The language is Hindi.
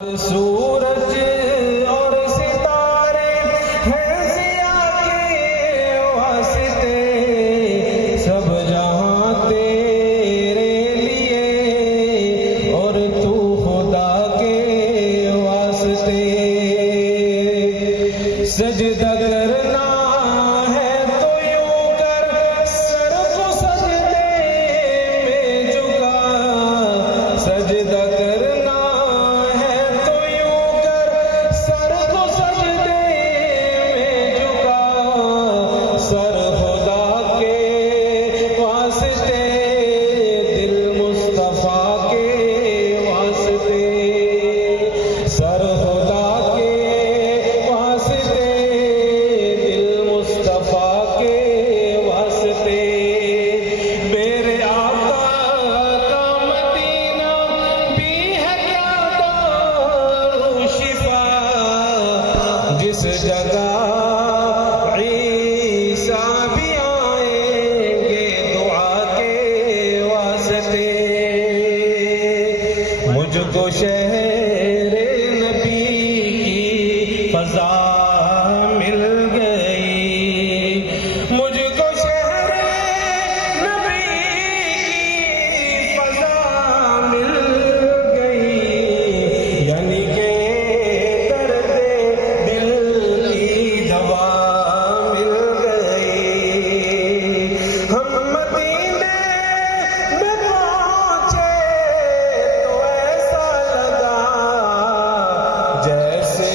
सूरज और सितारे हैं ज़िया के वास्ते, सब जहां तेरे लिए और तू खुदा के वास्ते। सजदा करना है तो यूं कर, सर को सजदे में झुका। सजदा करना सर खुदा के वास्ते, दिल मुस्तफा के वास्ते। सर खुदा के वास्ते, दिल मुस्तफा के वास्ते। मेरे आका का मदीना भी है क्या दारुल शिफा, जिस जगह भी आएंगे दुआ के वास्ते। मुझको शहरे नबी की फजा मिल गई, मुझको शहरे नबी की फजा मिल गई। यानी के दर्द दिल की दवा जैसे